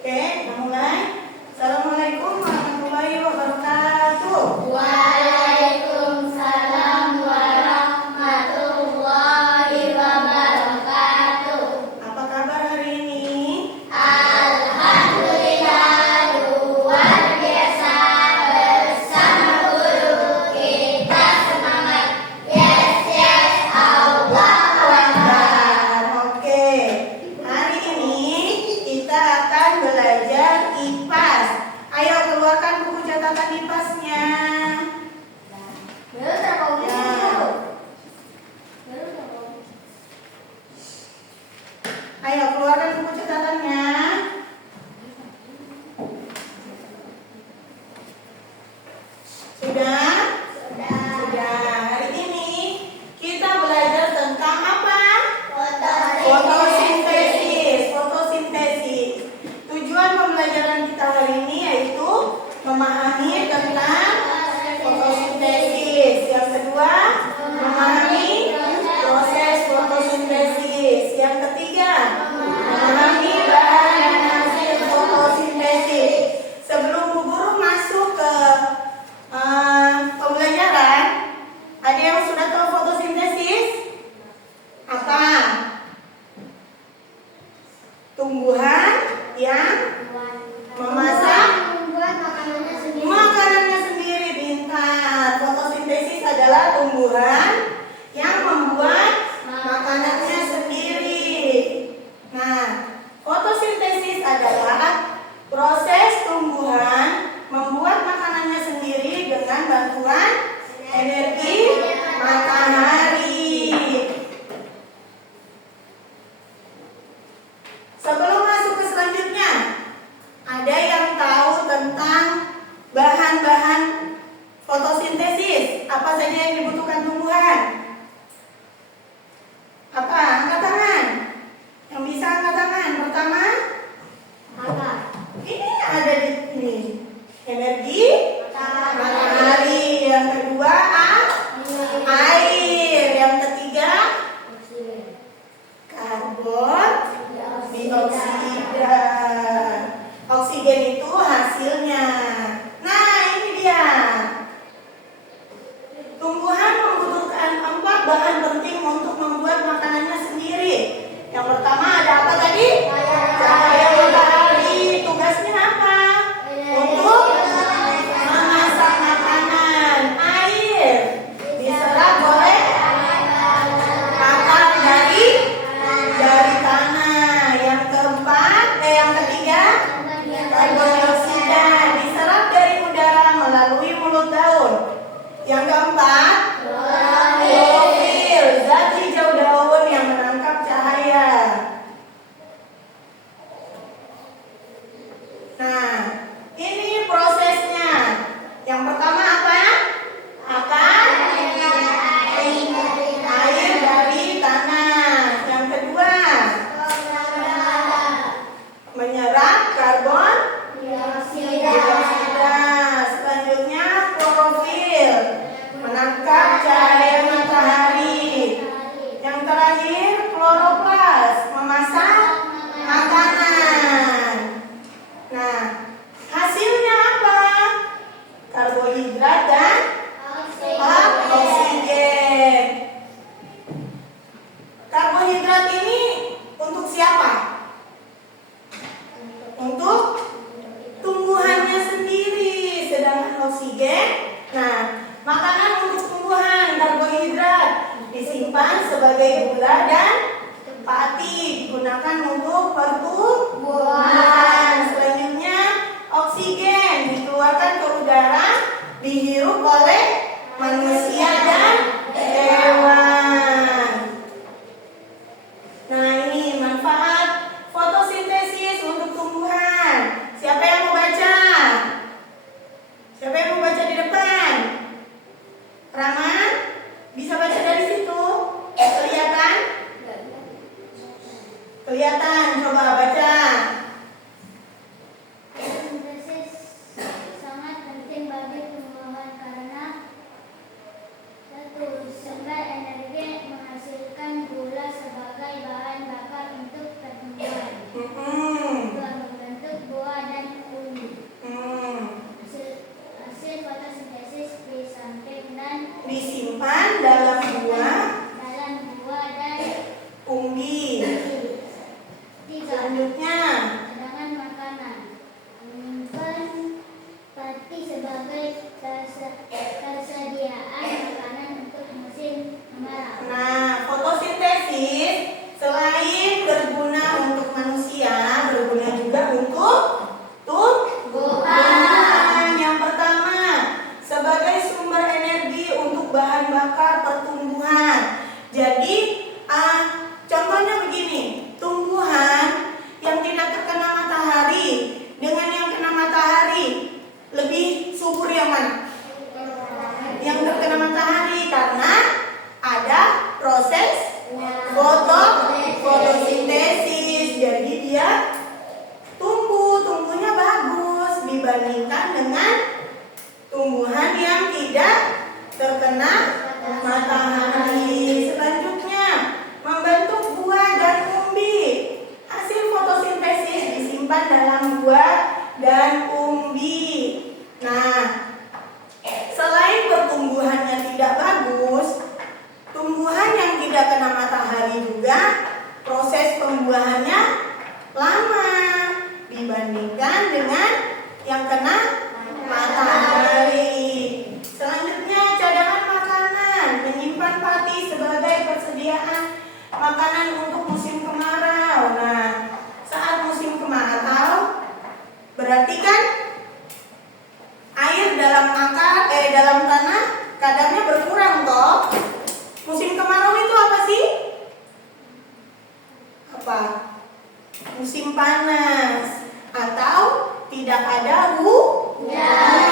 Oke, kita mulai. Assalamualaikum warahmatullahi wabarakatuh. Waalaikumsalam warahmatullahi wabarakatuh. Apa kabar hari ini? Alhamdulillah luar biasa, bersama guru kita semangat. Yes, yes, Allah Akbar. Oke, hari ini kita akan belajar IPAS. Ayo keluarkan buku catatan IPAS-nya. Ayo keluarkan buku catatannya. Sudah? Sudah. Hari ini kita belajar tentang apa? Fotosintesis. Fotosintesis. Tujuan pembelajaran kita hari ini yaitu memahami tentang fotosintesis. Yang kedua, memahami proses fotosintesis. Yang ketiga, memahami bahan dan hasil fotosintesis. Sebelum Bu Guru masuk ke pembelajaran, ada yang sudah tahu fotosintesis? Apa? Tumbuhan yang memasak makanannya sendiri. Pintar. Fotosintesis adalah tumbuhan yang membuat makanannya sendiri. Nah, fotosintesis adalah proses tumbuhan membuat makanannya sendiri dengan bantuan energi matahari. Sebelum masuk ke selanjutnya, ada yang tahu tentang bahan-bahan fotosintesis? Apa saja yang dibutuhkan tumbuhan? Apa? Angkat tangan. Yang bisa angkat tangan. Pertama, ini ada di sini. Energi matahari. Yang kedua, air. Yang ketiga, karbon dioksida. Oksigen itu hasilnya. Nah, ini dia. Tumbuhan membutuhkan 4 bahan penting untuk membuat makanannya sendiri. Yang pertama ada apa tadi? Cahaya matahari. Tugasnya apa? Untuk memasak makanan. Air diserap oleh akar dari tanah. Yang ketiga, karbon dioksida diserap dari udara melalui mulut daun. Yang keempat, klorofil, zat hijau daun yang menangkap cahaya. Nah, ini prosesnya. Yang pertama apa? Akar air dari tanah. Yang kedua, menyerap karbon dioksida. Selanjutnya klorofil, menangkap cahaya matahari. Yang terakhir kloroplas, memasak makanan. Nah, Selanjutnya, cadangan makanan. Menyimpan padi sebagai persediaan makanan untuk musim kemarau. nah, fotosintesis selain berguna untuk manusia, berguna juga untuk tumbuhan. Yang pertama, sebagai sumber energi untuk bahan bakar pertumbuhan. Jadi, contohnya begini, tumbuhan yang tidak terkena matahari dengan yang kena matahari, lebih subur yang mana? Yang terkena matahari, karena ada proses fotosintesis. Jadi dia tumbuhnya bagus dibandingkan dengan tumbuhan yang tidak terkena matahari. Selanjutnya, membentuk buah dan umbi. Hasil fotosintesis disimpan dalam buah dan umbi. Nah, selain pertumbuhannya tidak bagus, tumbuhan yang tidak kena matahari juga proses pembuahannya lama dibandingkan dengan yang kena matahari. Selanjutnya, cadangan makanan. Menyimpan padi sebagai persediaan makanan untuk musim kemarau. Nah, saat musim kemarau berarti kan air dalam tanah kadarnya berkurang toh. Musim kemarau itu apa sih? Apa? Musim panas atau tidak ada hujan.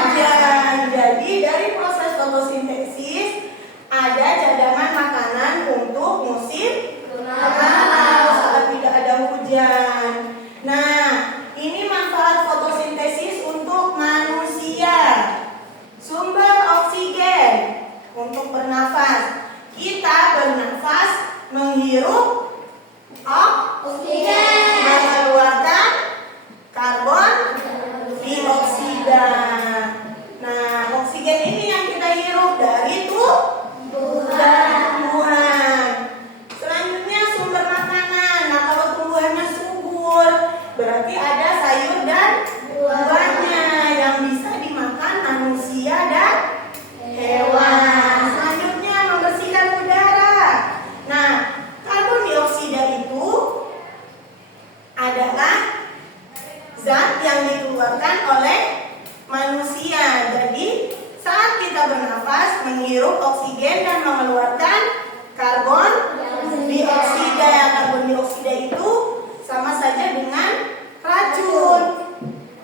Jadi dari proses fotosintesis ada cadangan makanan untuk musim kemarau saat tidak ada hujan. Nah, ini manfaat fotosintesis untuk manusia. Sumber oksigen untuk bernafas. Kita bernafas menghirup oksigen, mengeluarkan karbon dioksida. Nah, oksigen ini yang kita hirup dari tumbuhan. Selanjutnya, sumber makanan. Nah, kalau tumbuhannya subur, berarti ada sayur dan buahnya yang bisa dimakan manusia dan hewan. Selanjutnya, membersihkan udara. Nah, karbon dioksida itu adalah zat yang dikeluarkan oleh manusia. Jadi, saat kita bernafas, menghirup oksigen dan mengeluarkan karbon dioksida. Karbon dioksida itu sama saja dengan racun.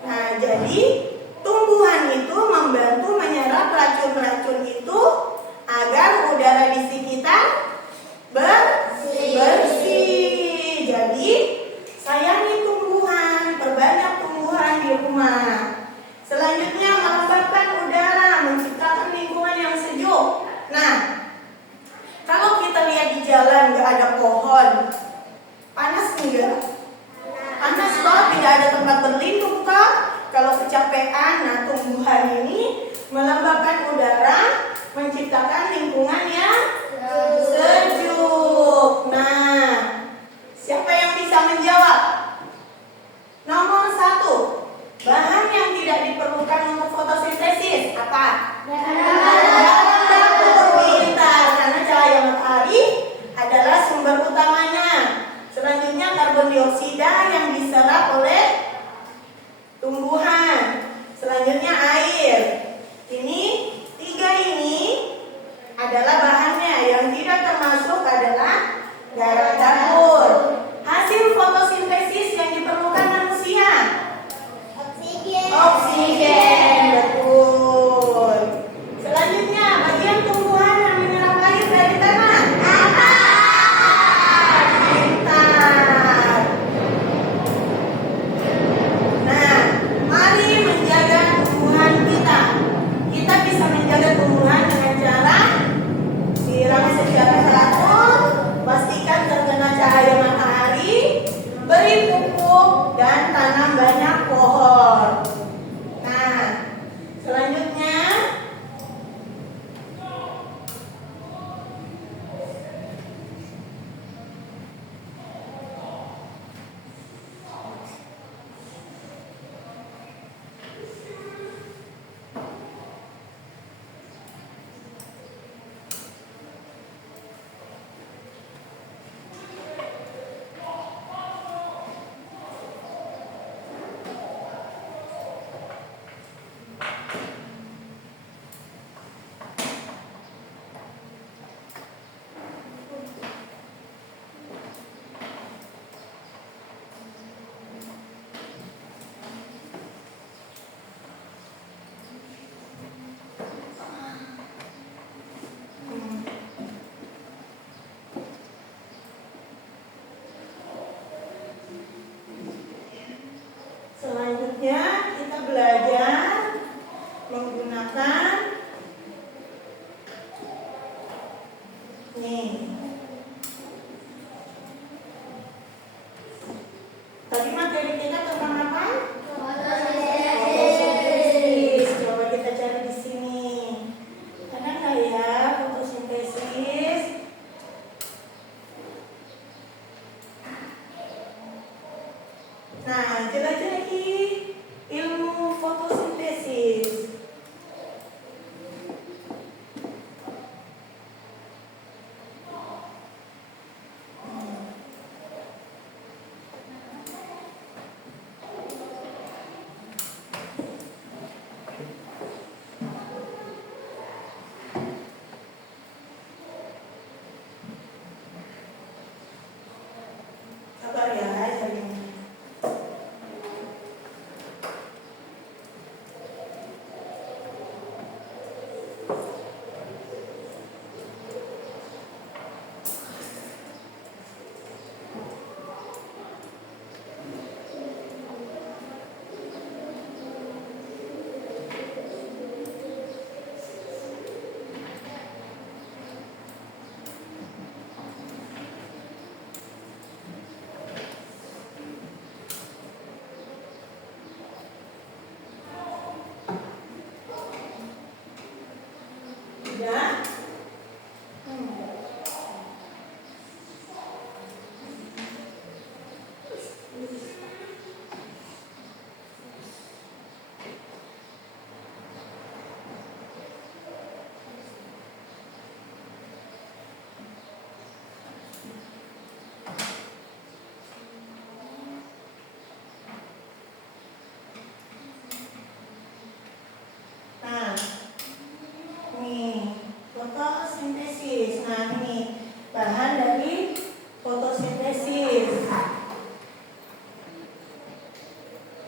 Nah, jadi tumbuhan itu membantu menyerap racun-racun itu agar udara di sekitar bersih. Jadi, sayangi tumbuhan, perbanyak tumbuhan di rumah. Selanjutnya, melembabkan udara, menciptakan lingkungan yang sejuk. Nah, kalau kita lihat di jalan nggak ada pohon, panas enggak? Panas toh, tidak ada tempat berlindung toh. Kalau kecapean, nah tumbuhan ini melembabkan udara, menciptakan lingkungan yang sejuk. Nah, siapa yang bisa menjawab? Nomor 1, bahan yang tidak diperlukan untuk fotosintesis apa? Garam dapur pintar, karena cahaya matahari adalah sumber utamanya. Selanjutnya, karbon dioksida yang diserap oleh tumbuhan. Selanjutnya, air. Ini 3 ini adalah bahannya. Yang tidak termasuk adalah garam dapur. Hasil fotosintesis yang diperlukan manusia. Oksigen, betul. Selanjutnya, bagian tumbuhan yang menyerap air dari tanah. Pintar. selanjutnya kita belajar menggunakan nih. Tadi materi kita tentang apa? Fotosintesis. Coba kita cari di sini. Ada nggak ya fotosintesis? Nah, jelajahi ilmu fotosintesis. Sabar ya, jadinya. Sudah? Nah, nih fotosintesis. Nah, ini bahan dari fotosintesis.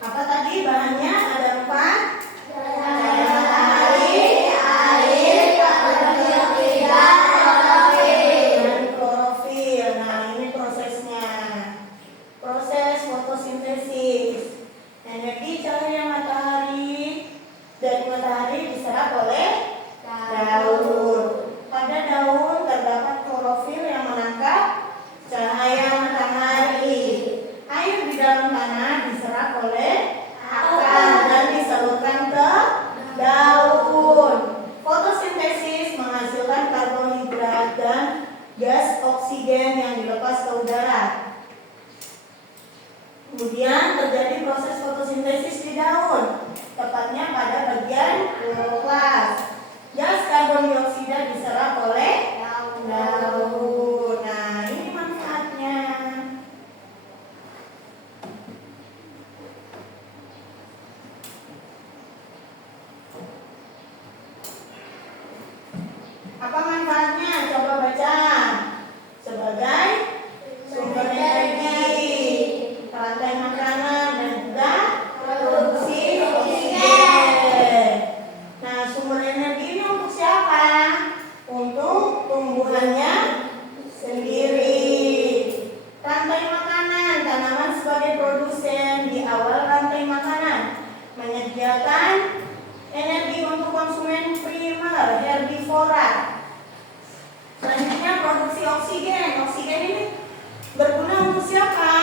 Apa tadi bahannya? Ada 4. Cahaya matahari, air, karbon dioksida, dan klorofil. Nah, ini prosesnya. Proses fotosintesis. Energi cahaya matahari dari matahari diserap oleh daun. Pada daun terdapat klorofil yang menangkap cahaya matahari. Air di dalam tanah diserap oleh akar dan disalurkan ke daun. Fotosintesis menghasilkan karbohidrat dan gas oksigen yang dilepas ke udara. Kemudian terjadi proses fotosintesis di daun, tepatnya pada bagian kloroplas. Gas karbon dioksida diserap oleh daun. Nah, ini manfaatnya. Apa manfaatnya? Coba baca. Sebagai sumber energi, rantai makanan, dan juga produksi oksigen. Nah, sumber energi ini untuk siapa? Untuk tumbuhannya sendiri. Rantai makanan, tanaman sebagai produsen di awal rantai makanan menyediakan energi untuk konsumen primer, herbivora. Selanjutnya produksi oksigen. Oksigen ini berguna untuk siapa?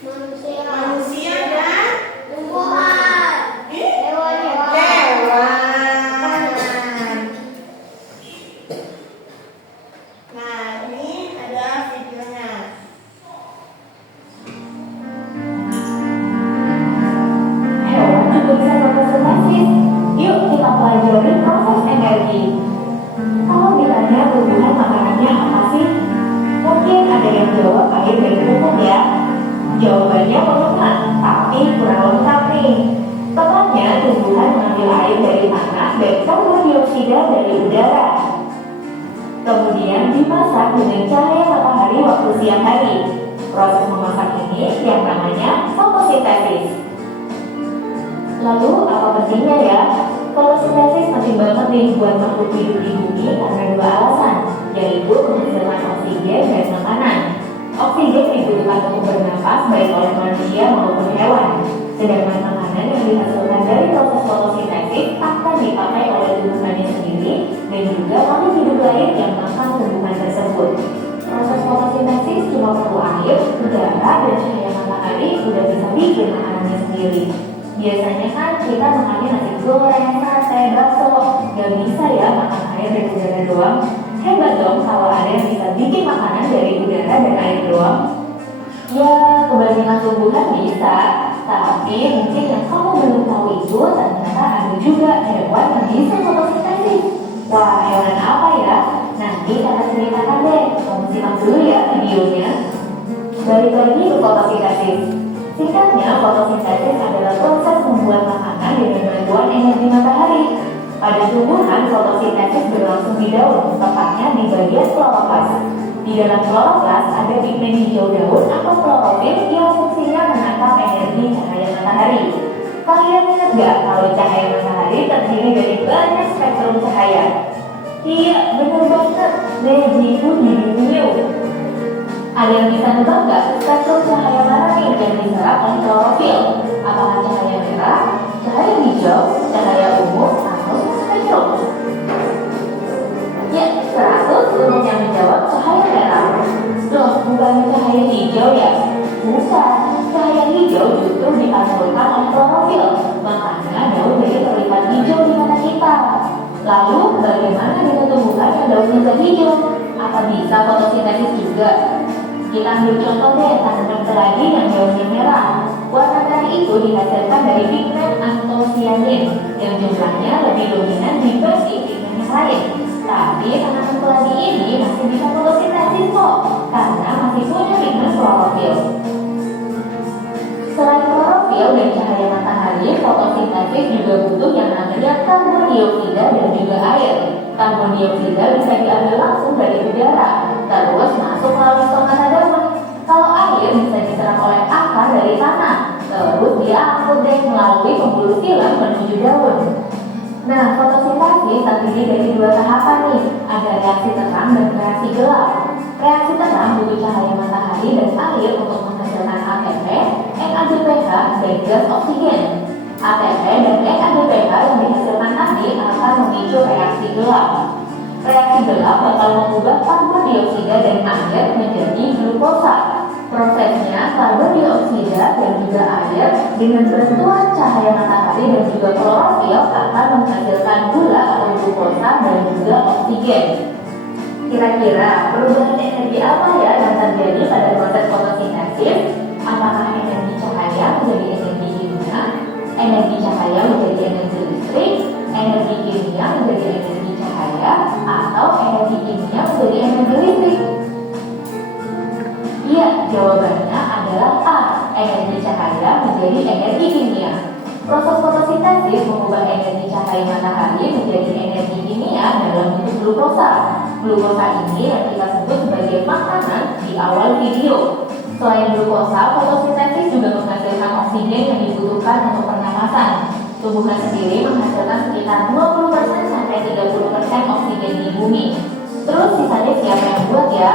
Manusia dan tumbuhan. hewan. Nah, ini ada videonya. Hewan juga bisa fotosintesis. Yuk kita pelajari proses energi. Kalau ditanya tumbuhan makanannya apa sih? Mungkin ada yang jawab air dan pupuk ya. Jawabannya benar, tapi kurang lengkap nih. Tepatnya tumbuhan mengambil air dari tanah dan karbon dioksida dari udara. Kemudian dimasak dengan cahaya matahari waktu siang hari. Proses memasak ini yang namanya fotosintesis. Lalu apa pentingnya ya? Fotosintesis penting banget nih buat makhluk hidup di bumi karena 2 alasan, yaitu menghasilkan oksigen dan makanan. Oksigen dibutuhkan untuk bernapas baik oleh manusia maupun hewan, sedangkan makanan yang bikin makanannya sendiri. Biasanya kan kita makannya nasi goreng, sate, bakso. Gak bisa ya makan air dan udara doang. Hebat dong kalau ada yang bisa bikin makanan dari udara dan air doang. Ya, kebanyakan tumbuhan bisa, tapi mungkin yang kamu belum tahu itu ternyata ada juga hewan yang bisa fotosintesis. Wah, hewan apa ya? Nanti kakak ceritakan deh. Kamu simak dulu ya videonya. Balik lagi ke fotosintesis. Singkatnya, fotosintesis adalah proses membuat makanan dengan bantuan energi matahari. Pada tumbuhan, fotosintesis berlangsung di daun, tepatnya di bagian kloroplas. Di dalam kloroplas ada pigmen hijau daun atau klorofil yang fungsinya menangkap energi cahaya matahari. Kalian ingat gak kalau cahaya matahari terdiri dari banyak spektrum cahaya? Iya, benar banget. Begitu di dunia. Ada yang bisa nebak gak spektrum cahaya mana nih yang diserap oleh klorofil? Apakah cahaya merah, cahaya hijau, cahaya ungu, atau spektrum? Ya, 100 untuk yang menjawab cahaya merah. Loh, bukan cahaya hijau ya? Bukan, cahaya hijau justru dipancarkan oleh klorofil. Makanya daun jadi terlihat hijau di mata kita. Lalu, bagaimana dengan tumbuhan yang daunnya hijau? Apa bisa fotosintesis juga? Kita ambil contoh deh tanaman keladi yang daunnya merah. Warna merah itu dihasilkan dari pigmen antosianin yang jumlahnya lebih dominan dibanding pigmen yang lain. Tapi tanaman keladi ini masih bisa fotosintesis kok, karena masih punya pigmen klorofil. Selain klorofil dan cahaya matahari, fotosintesis juga butuh yang namanya karbon dioksida dan juga air. Karbon dioksida bisa diambil langsung dari udara, terus masuk melalui stomata daun. Kalau air bisa diserap oleh akar dari tanah, terus diangkut deh melalui pembuluh silang menuju daun. Nah, fotosintesis terdiri dari dua tahapan nih, ada reaksi terang dan reaksi gelap. Reaksi terang butuh cahaya matahari dan air untuk menghasilkan ATP, NADPH, dan gas oksigen. ATP dan NADPH yang dihasilkan tadi akan memicu reaksi gelap. Reaksi gelap bakal mengubah karbon dioksida dan air menjadi glukosa. Prosesnya, karbon dioksida dan juga air dengan bantuan cahaya matahari dan juga klorofil akan menghasilkan gula atau glukosa dan juga oksigen. Kira-kira perubahan energi apa ya yang terjadi pada proses fotosintesis? Apakah energi cahaya menjadi energi kimia, energi cahaya menjadi energi listrik, energi kimia menjadi energi cahaya, atau energi kimia menjadi energi listrik? Iya, jawabannya adalah A. Energi cahaya menjadi energi kimia. Proses fotosintesis mengubah energi cahaya matahari menjadi energi kimia dalam bentuk glukosa. Glukosa ini yang kita sebut sebagai makanan di awal video. Selain glukosa, fotosintesis juga menghasilkan oksigen yang dibutuhkan untuk pernapasan. Tumbuhan sendiri menghasilkan sekitar 20% sampai 30% oksigen di bumi. Terus sisanya siapa yang buat ya?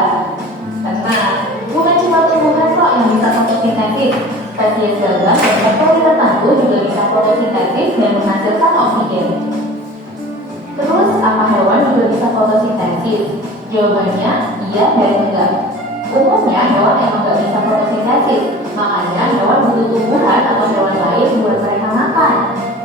Tenang, bukan cuma tumbuhan kok yang bisa fotosintesis. Spesies gagak dan bakteri tertentu juga bisa fotosintesis dan menghasilkan oksigen. Terus, apa hewan juga bisa fotosintesis? Jawabannya iya dan enggak. Umumnya hewan emang nggak bisa fotosintesis, makanya hewan butuh tumbuhan atau hewan lain buat mereka makan.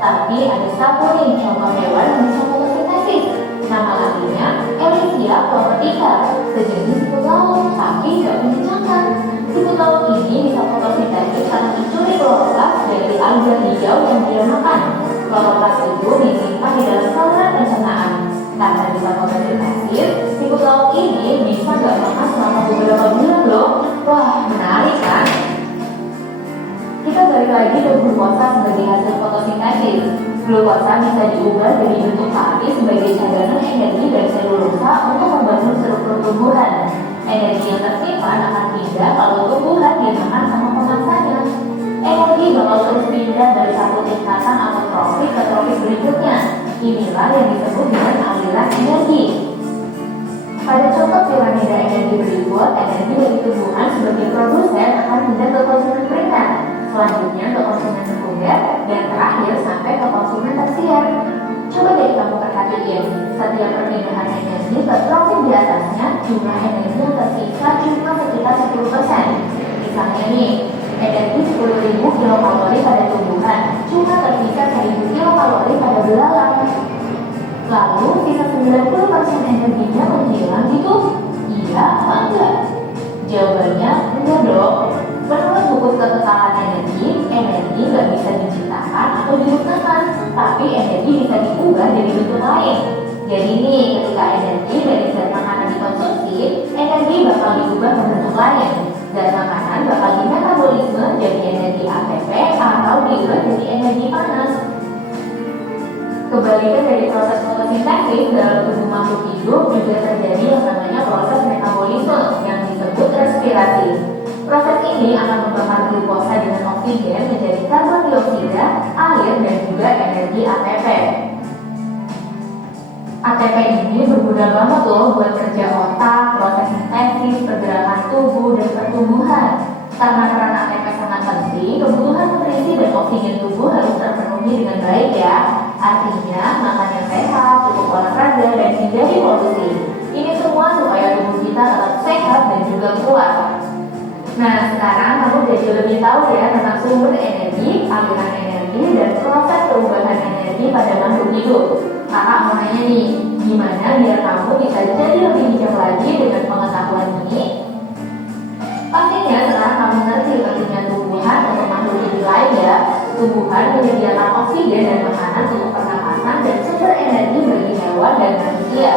Tapi ada satu nih contoh hewan yang bisa fotosintesis. Nama lainnya Elysia clovertica, sejenis siput laut tapi nggak punya cangkang. Siput laut ini bisa fotosintesis karena mencuri kloroplas dari alga hijau yang dia makan. Kloroplas itu disimpan di dalam saluran pencernaan. Karena bisa fotosintesis, siput laut ini bisa nggak makan selama beberapa bulan loh. Wah, menarik kan? Kita balik lagi ke glukosa sebagai hasil fotosintesis. Glukosa bisa diubah dari bentuk api sebagai cadangan energi dari selulosa untuk membangun struktur tumbuhan. Energi yang tersimpan akan pindah kalau tumbuhan dimakan sama pemangsanya. Energi bakal terus pindah dari satu tingkatan atau tropik ke tropik berikutnya. Inilah yang disebut dengan aliran energi. Pada contoh piramida energi berikut, energi dari tumbuhan sebagai produsen akan pindah ke konsumen primer, selanjutnya ke konsumen sekunder, dan terakhir sampai ke konsumen tersier. Coba deh kamu perhatiin, setiap perpindahan energi ke tropik di atasnya, jumlah energi yang tersisa cuma sekitar 10%. Misalnya nih, energi 10.000 kilokalori pada tumbuhan, cuma tersisa 1.000 kilokalori pada belalang. Lalu sisa 90% energinya menghilang gitu? Iya apa enggak? Jawabannya enggak dong. Menurut buku kekekalan energi nggak bisa diciptakan atau dimusnahkan, tapi energi bisa diubah jadi bentuk lain. Jadi nih, ketika energi dari zat makanan dikonsumsi, energi bakal diubah ke bentuk lain. Zat makanan bakal dimetabolisme jadi energi ATP atau diubah jadi energi panas. Kebalikan dari proses fotosintesis dalam tubuh makhluk hidup juga terjadi yang namanya proses metabolisme yang disebut respirasi. Proses ini akan membakar glukosa dengan oksigen menjadi karbon dioksida, air, dan juga energi ATP. ATP ini berguna banget loh buat kerja otak, proses sintesis, pergerakan tubuh, dan pertumbuhan. Karena peran ATP sangat penting, kebutuhan nutrisi dan oksigen tubuh harus terpenuhi dengan baik ya. Artinya, makan yang sehat, cukup olahraga, dan hindari polusi. Ini semua supaya tubuh kita tetap sehat dan juga kuat. Nah, sekarang kamu jadi lebih tahu ya tentang sumber energi, aliran energi, dan proses perubahan energi pada makhluk hidup. Kakak mau nanya nih, gimana biar kamu bisa jadi lebih bijak lagi dengan pengetahuan ini? Pastinya setelah kamu ngerti pentingnya tumbuhan untuk makhluk hidup lain ya. Tumbuhan menyediakan oksigen dan makanan untuk pernapasan dan sumber energi bagi hewan dan manusia.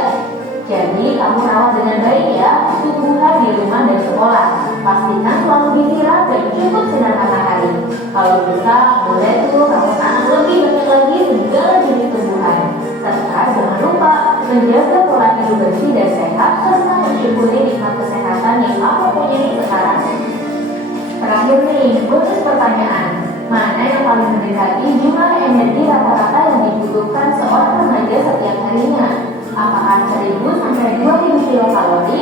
Jadi kamu rawat dengan baik ya tumbuhan di rumah dan sekolah. Pastikan selalu disiram dan cukup sinar matahari. Kalau bisa, boleh tuh kamu tanam lebih banyak lagi segala jenis tumbuhan. Serta jangan lupa menjaga pola hidup bersih dan sehat serta mensyukuri nikmat kesehatan yang kamu punyai sekarang. Terakhir nih, bonus pertanyaan. Mana yang paling mendekati jumlah energi rata-rata yang dibutuhkan seorang remaja setiap harinya? Apakah 1.000 sampai 2.000 kilokalori,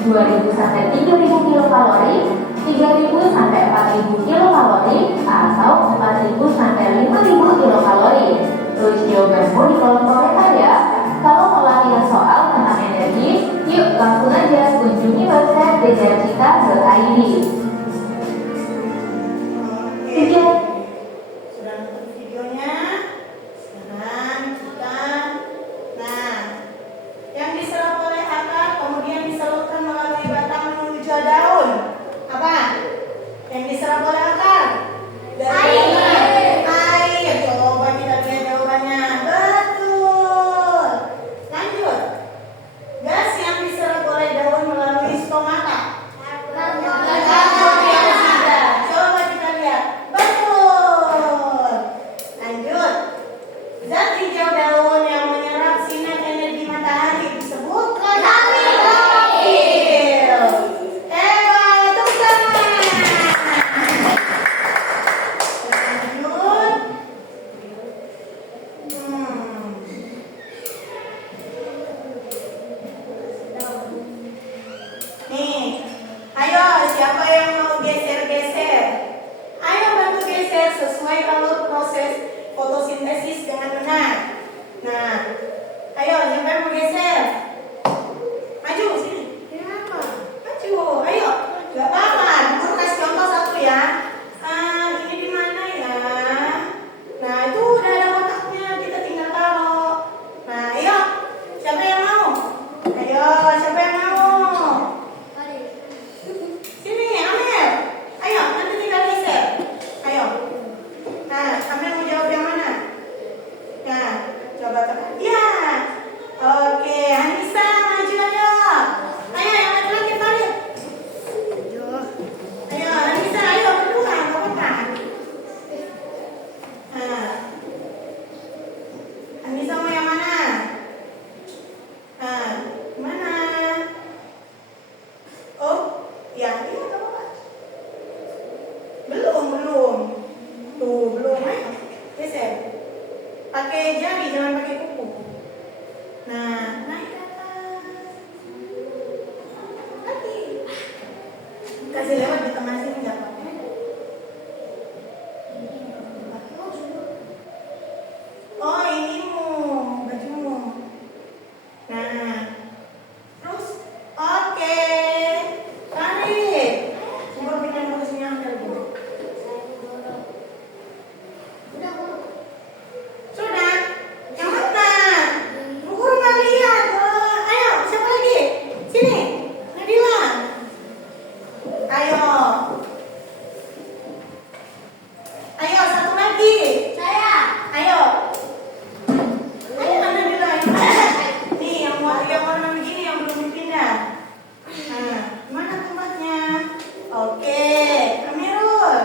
2.000 sampai 3.000 kilokalori, 3.000 sampai 4.000 kilokalori, atau 4.000 sampai 5.000 kilokalori? Tulis jawabanmu di kolom komentar ya. Kalau mau latihan soal tentang energi, yuk langsung aja kunjungi website dejarcita.id. Sudah nonton videonya? Sekarang kita, yang diserap oleh akar kemudian disalurkan melalui batang menuju daun. Apa? Yang diserap oleh akar? Air. Coba kita lihat jawabannya. Betul. Lanjut. Gas yang diserap oleh daun melalui stomata. Karbon dioksida. Coba kita lihat. Betul. Lanjut. Zat hijau daun yang menyerap sinar energi matahari disebut klorofil. Hebat, tepuk tangan. Lanjut. Nih, ayo siapa yang mau geser-geser? Ayo bantu geser sesuai alur proses fotosintesis dengan benar. Nah, ayo siapa yang mau geser? Maju sini. Kenapa? Maju, ayo. Gak apa-apa, guru kasih contoh satu ya. Ini di mana ya? Nah, itu udah ada kotaknya, kita tinggal taruh. Nah, ayo. Siapa yang mau? Ayo, siapa yang mau? Sini, Amel. Ayo, nanti tinggal geser. Ayo. Nah, Amel mau jawab yang mana? Nah, coba tekan. Ya. Oke, Anissa maju ayo. Ayo, yang laki lagi Farid. Ayo, Anissa, ayo berdua, nggak apa-apa. Nah, Anissa mau yang mana? Nah, mana? Oh, ya, iya nggak apa-apa. Belum. Tuh, belum. Ayo, geser. Pakai jari, jangan pakai kuku. Nah, naik ke atas. Lagi. Kasih lewat di tengah sini nggak apa-apa. Oh, inimu, bajumu. Nah, terus, oke. Tarik. Umur pinjam kursinya ambil dulu. lagi? Saya. Ayo. Ayo mana nilai? Nih yang warna begini yang belum dipindah. Nah, mana tempatnya? Oke, Amirul.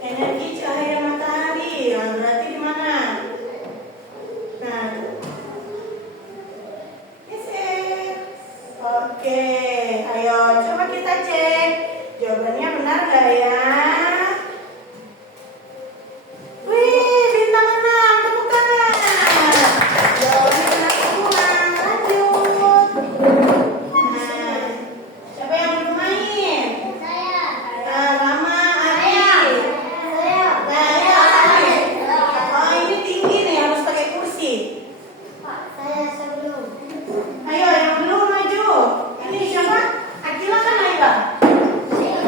Energi cahaya matahari. Nah, berarti di mana? Nah. Oke, ayo coba kita cek jawabannya benar gak ya? Wih, bintang 6, tepuk tangan. Jawabannya benar semua. Lanjut. Nah, siapa yang belum main? Saya. Nah, Rama, Adi. Saya. Nah, ayo Adi. Oh, ini tinggi nih, harus pakai kursi. Saya sebelum. Ayo, yang belum maju. Ini siapa? Akila kan Naila?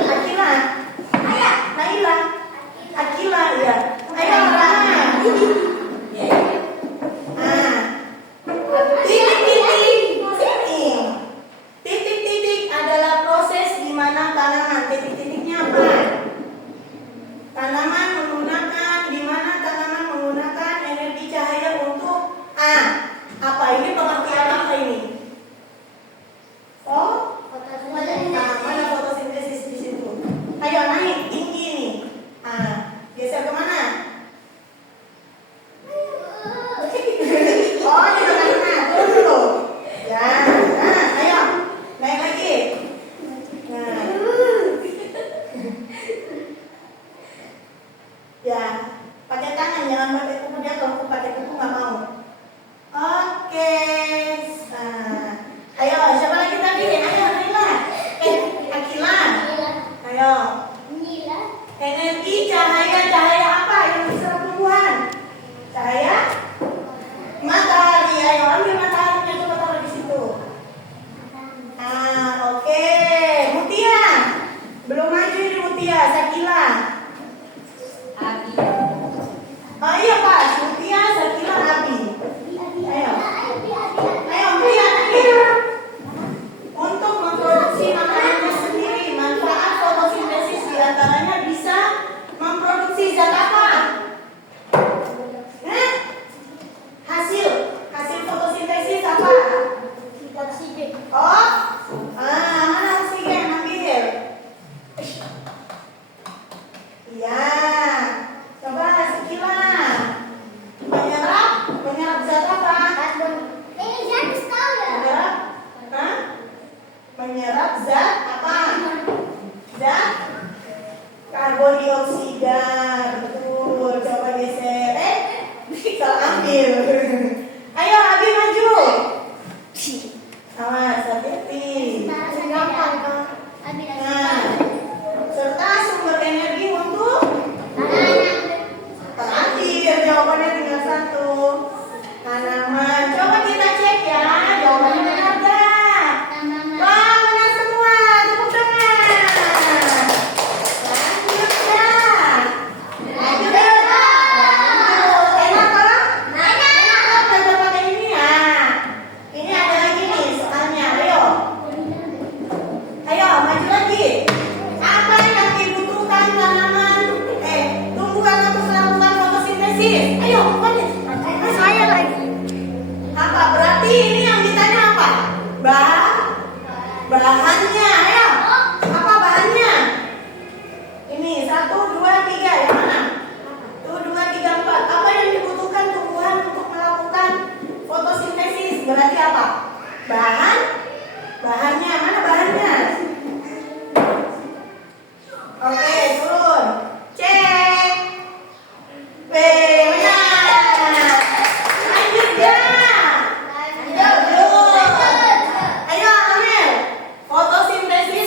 Akila. Naila. Akila ya. Ayo Rama. Ah. Titik-titik. Titik-titik adalah proses di mana tanaman. Titik-titiknya apa? Tanaman menggunakan di mana tanaman menggunakan energi cahaya untuk apa ini pengertian apa ini? Oh, mana fotosintesis di situ? Ayo naik tinggi nih. Geser kemana? Oh, di tengah-tengah. Turun dulu. Ya, ayo naik lagi. Nah, ya, pakai tangan jangan pakai kuku dia. Kalau pakai kuku nggak mau. Oke. Ayo, siapa lagi tadi? Ayo, Naila. Akila. Ayo. Nila. Energi cahaya apa yang diserap tumbuhan? Cahaya matahari. Ayo, ambil mataharinya coba taruh di situ. Oke. Mutia. Belum maju ini Mutia. Sakila. Oh iya Pak. Mutia, Sakila, Abi. Ayo. Ayo, Mutia. Untuk memproduksi makanannya sendiri, manfaat fotosintesis diantaranya bisa memproduksi zat apa? Hasil fotosintesis apa? Oksigen. Oh, mana oksigen ambil? Iya, coba Sakila. Menyerap zat apa? Karbon. Saya tahu ya. Menyerap zat apa? Zat karbon dioksida. Betul. Coba geser. Salah ambil. Ayo Abi maju. Awas, hati-hati. Nah, serta sumber energi untuk berarti biar jawabannya tinggal satu. Tanaman. Coba kita cek ya. Jawabannya benar gak? Wah, benar semua. Tepuk tangan. Lanjut ya. Lanjut ya. Lanjut. Enak kan? Enak. Belajar pakai ini ya. Ini ada lagi nih soalnya. Ayo. Ayo, maju lagi. Apa yang dibutuhkan tanaman? Tumbuhan untuk melakukan fotosintesis. Ayo, Saya lagi. apa berarti ini yang ditanya apa? Bahannya. Ayo. Apa bahannya? Ini 1, 2, 3 yang mana? 1, 2, 3, 4. Apa yang dibutuhkan tumbuhan untuk melakukan fotosintesis? Berarti apa? Bahannya. Mana bahannya? Oke, turun. Cek. Benar. Lanjut ya. Belum. Ayo Amel. Fotosintesis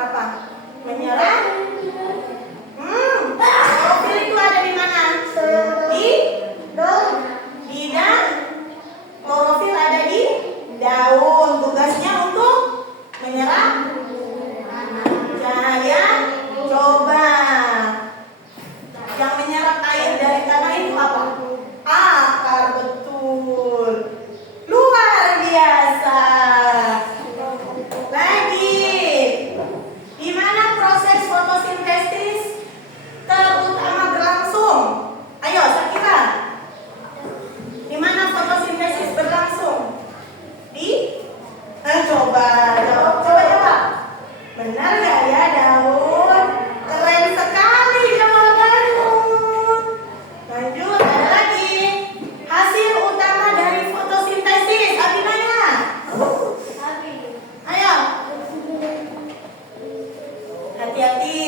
Apa? Menyerap. Klorofil itu ada di mana? Di daun. Klorofil ada di daun. Tugasnya untuk menyerap cahaya. Coba. Yang menyerap air dari tanah itu apa? Akar, betul. Luar biasa. Lagi. Di mana proses fotosintesis terutama berlangsung? Ayo, Sakira. Di mana fotosintesis berlangsung? Coba jawab, coba. Benar gak ya, Daud? Keren sekali jawabanmu. Lanjut, ada lagi. Hasil utama dari fotosintesis, Abinaya. Ayo. Hati-hati.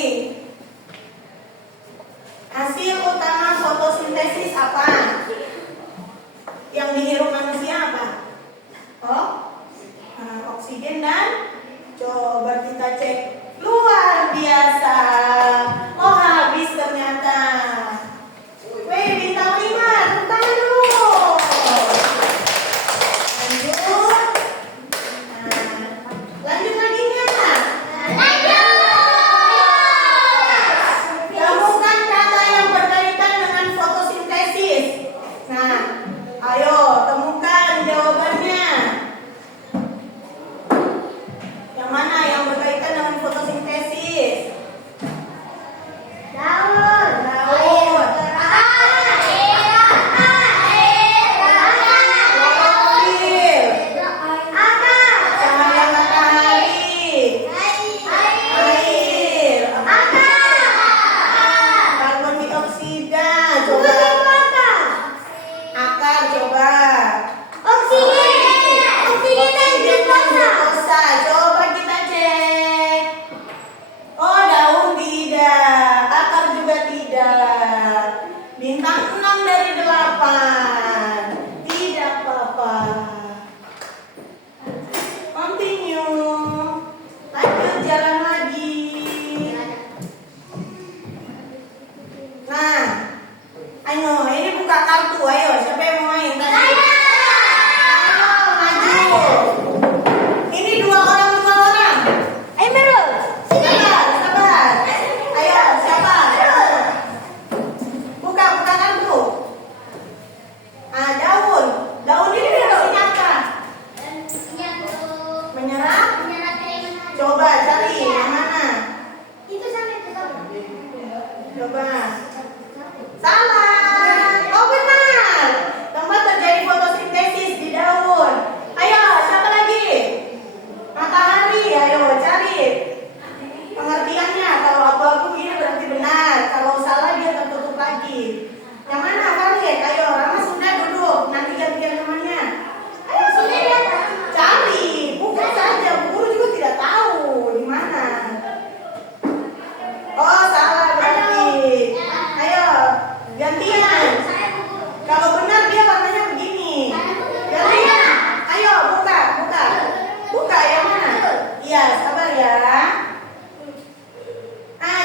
Hasil utama fotosintesis apa? Yang dihirup manusia apa? Oh, oksigen dan coba kita cek. Luar biasa. Oh, habis ternyata. Weh, bintang 5, tepuk tangan dulu. Lanjut. Lanjut lagi nggak? Temukan kata yang berkaitan dengan fotosintesis. Nah, ayo temukan jawabannya. Yang mana yang berkaitan dengan fotosintesis? Daun. Klorofil. Cahaya matahari. Air. Karbon dioksida. Coba. Akar, coba. Oksigen dan glukosa. Coba kita cek. Oh, daun tidak. Akar juga tidak. Bintang 6 dari 8. Tidak apa-apa. Continue. Lanjut jalan lagi. Nah, ayo ini buka kartu. Ayo, siapa yang mau main tadi? Ayo, maju. Ini dua orang. Sabar. Ayo, siapa? Buka kartu. Daun. Daun ini fungsinya apa? Menyerap. Coba cari yang mana? Coba. Salah. Oh, benar. Tempat terjadi fotosintesis di daun. Ayo, siapa lagi? Matahari. Ayo, cari pengertiannya. Kalau abu-abu ini berarti benar. Kalau salah dia tertutup lagi. Yang mana kalian? Ayo, Rama sudah duduk. Nanti gantian temannya. Ayo, sudah cari. Bukan saja. Guru juga tidak tahu di mana. Oh, salah berarti. Ayo, gantian. Kalau benar dia warnanya begini. Gantian. Ayo, buka. Buka yang mana? Iya, sabar ya.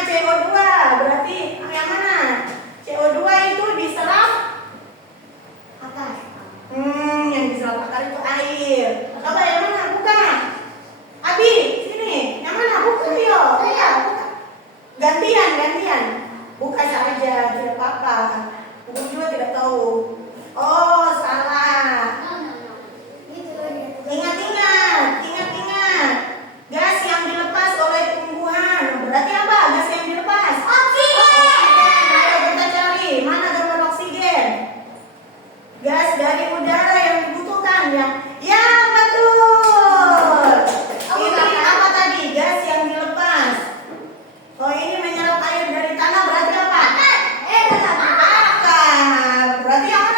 CO2 berarti yang mana? CO2 itu diserap akar. Yang diserap akar itu air. Coba yang mana? Buka. Abi, sini. Yang mana? Buka yo. Iya, buka. Gantian. Buka saja, tidak apa-apa. Guru juga tidak tahu. Oh, salah. Ingat. Gas yang dilepas oleh tumbuhan. Berarti apa? Gas yang dilepas? Oksigen. Ayo kita cari. Mana gambar oksigen? Gas dari udara yang dibutuhkan ya. Ya, betul. Ini apa tadi? Gas yang dilepas. Oh, ini menyerap air dari tanah berarti apa? Akar. Berarti yang mana?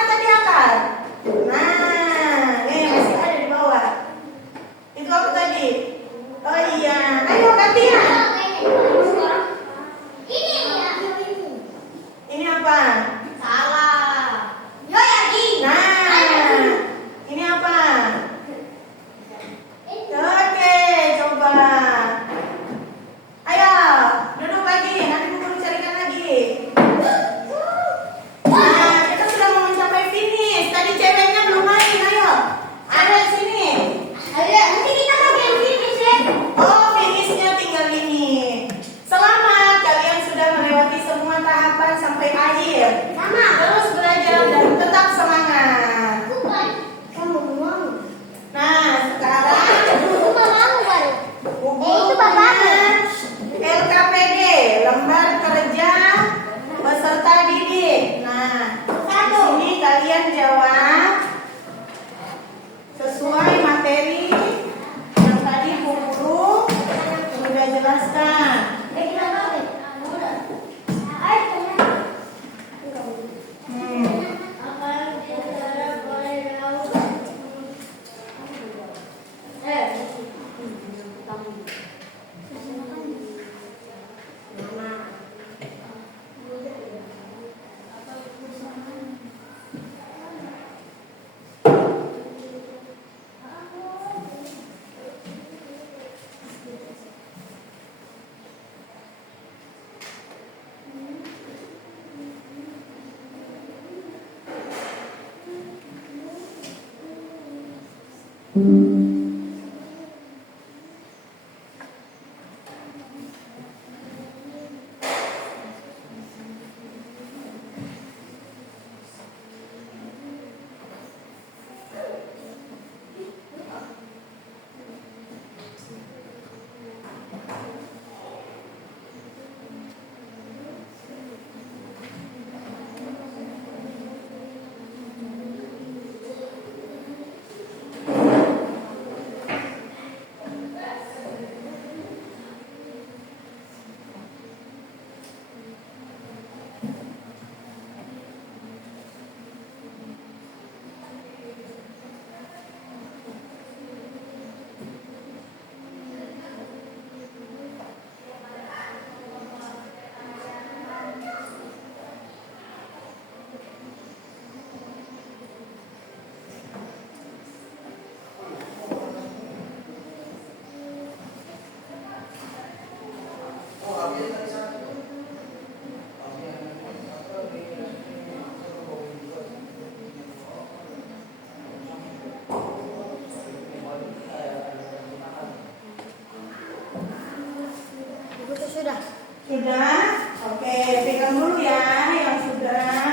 jelaskan. Kita tahu deh. Apa cara berlaut? Sudah? Oke, pegang dulu ya yang sudah.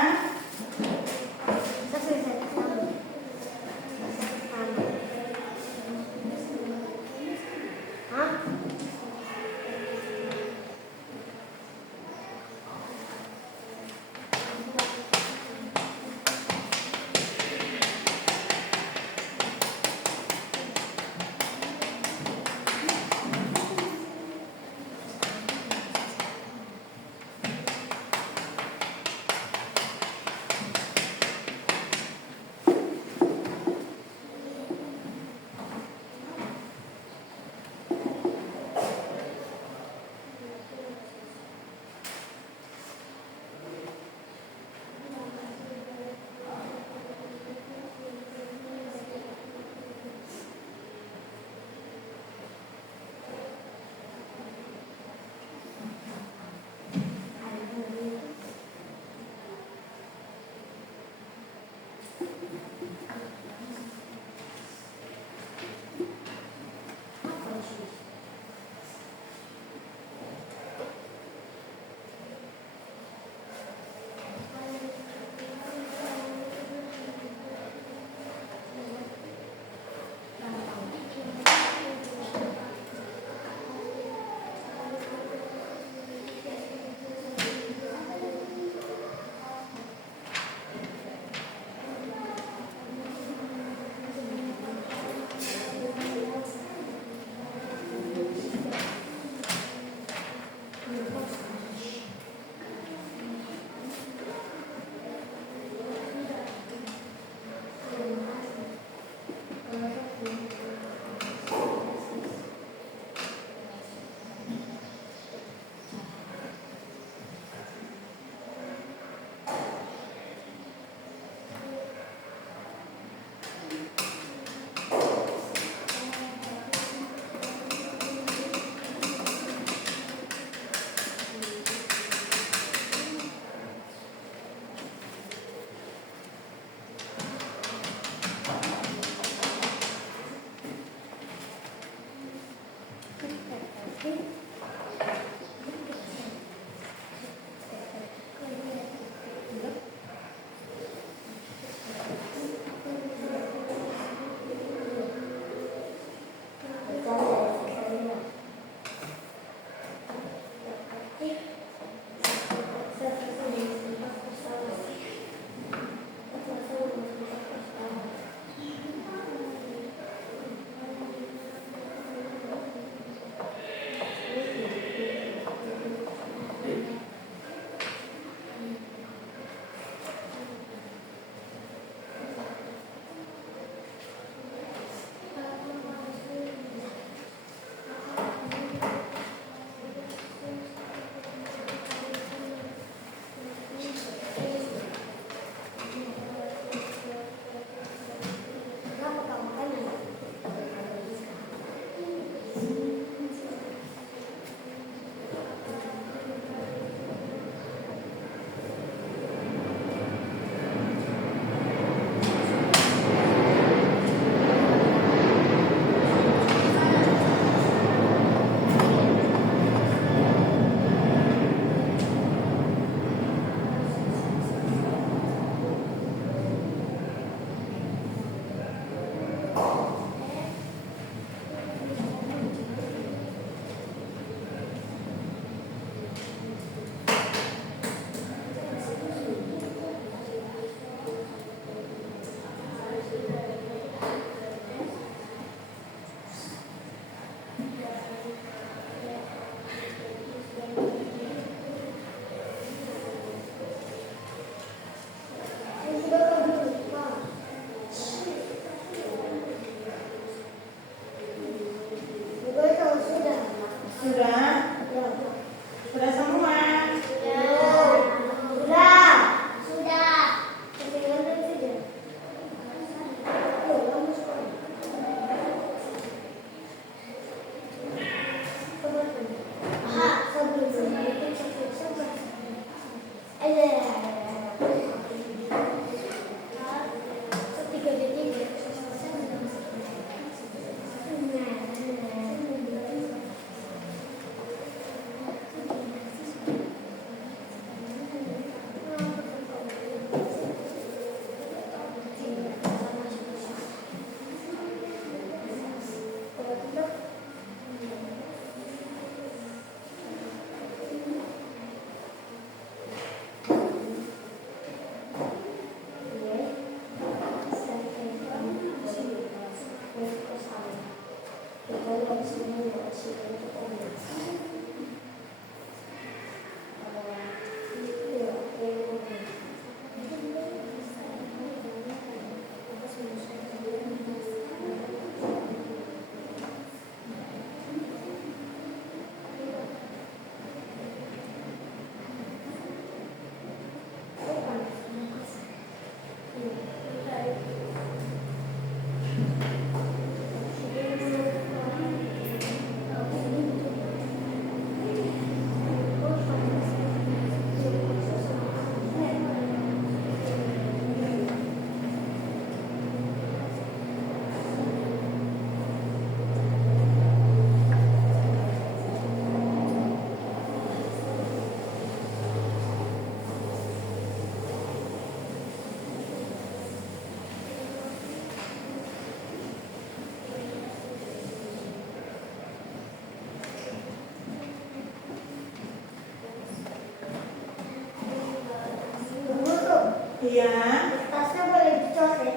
Iya. Kertasnya boleh dicoret.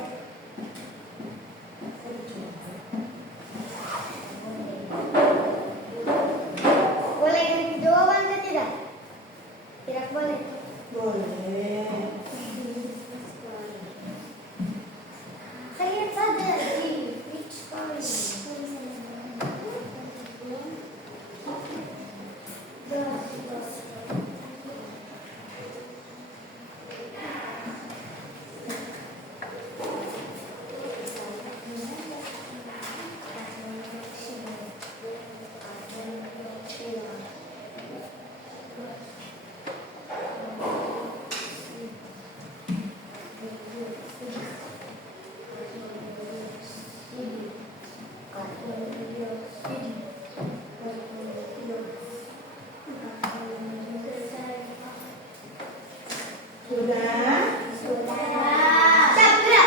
Boleh ganti jawaban atau tidak? Tidak boleh. Boleh. Saya saja di which one? Sudah. Sudah. Sudah.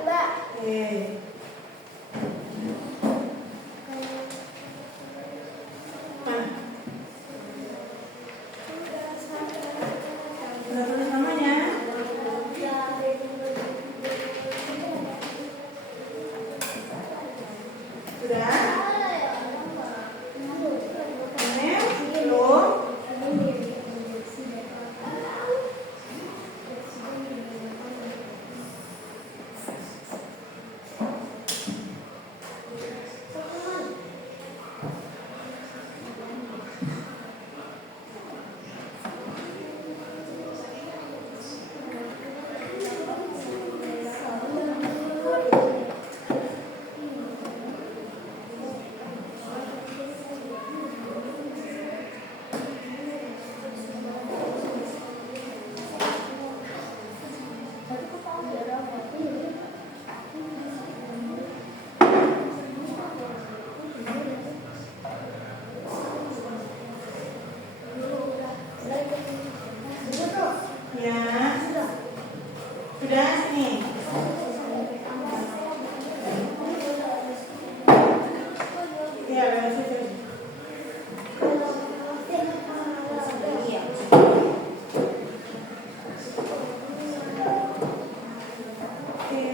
Abah. Oke. Mana? Udah tulis namanya? Sudah? Ini? Belum? Ya. Sudah sini. Ya, udah sudah. Oke.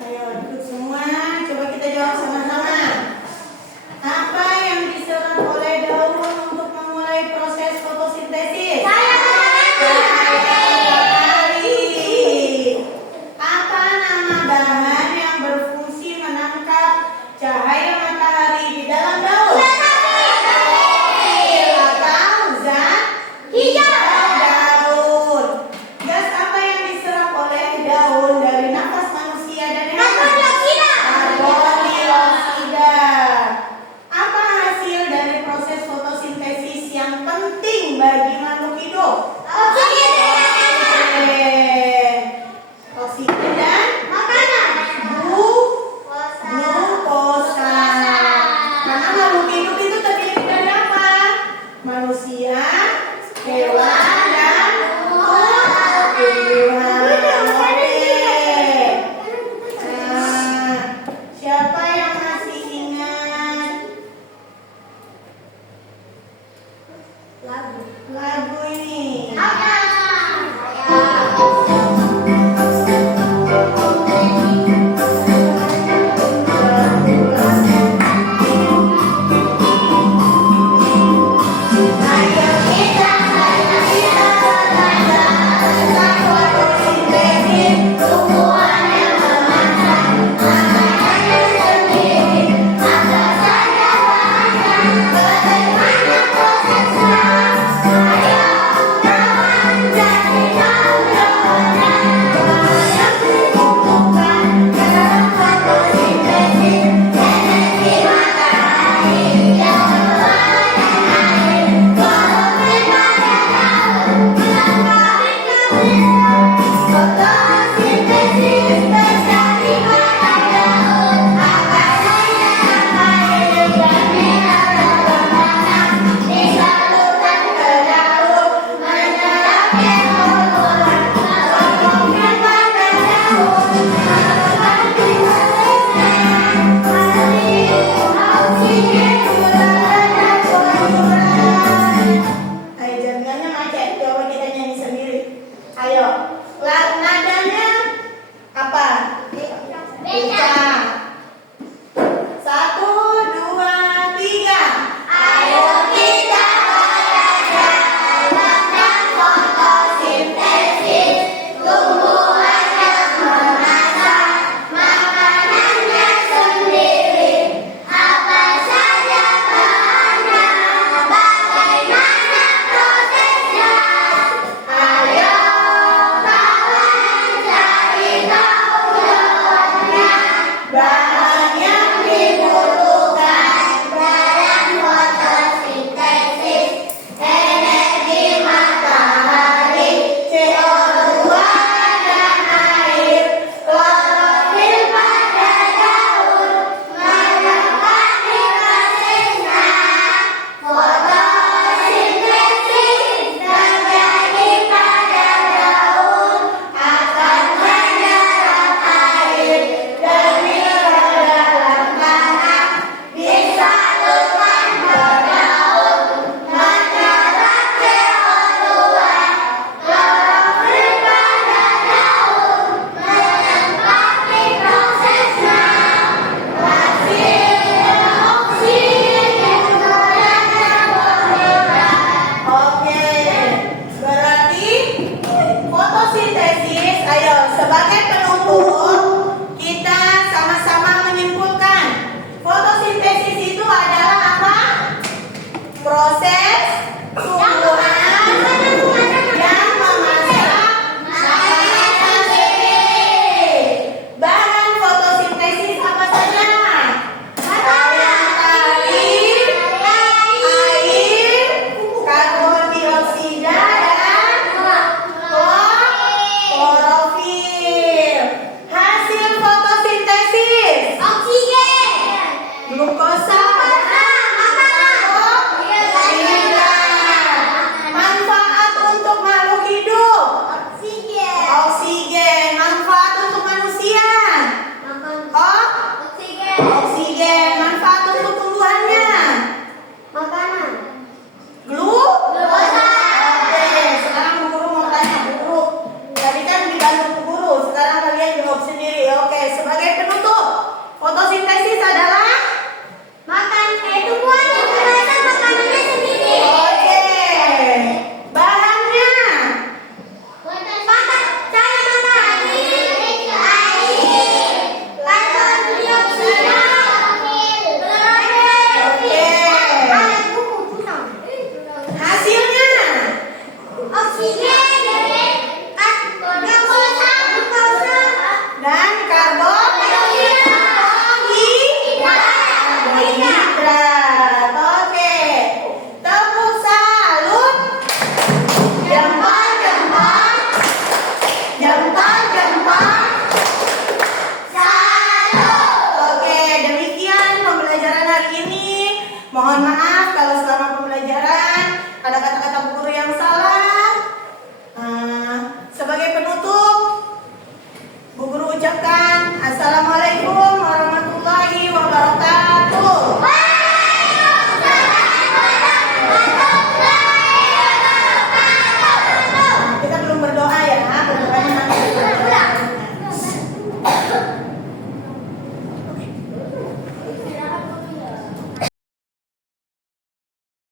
Ayo duduk semua, coba kita jawab sama-sama. Apa yang diserap oleh daun untuk memulai proses fotosintesis? Matahari. Apa nama bahan yang berfungsi menangkap cahaya matahari di dalam daun? Klorofil atau zat hijau daun. Gas apa yang diserap oleh daun dari nafas manusia dan hewan? Karbon dioksida. Apa hasil dari proses fotosintesis yang penting bagi makhluk hidup? Oksigen dan glukosa. Karena makhluk mengerjakan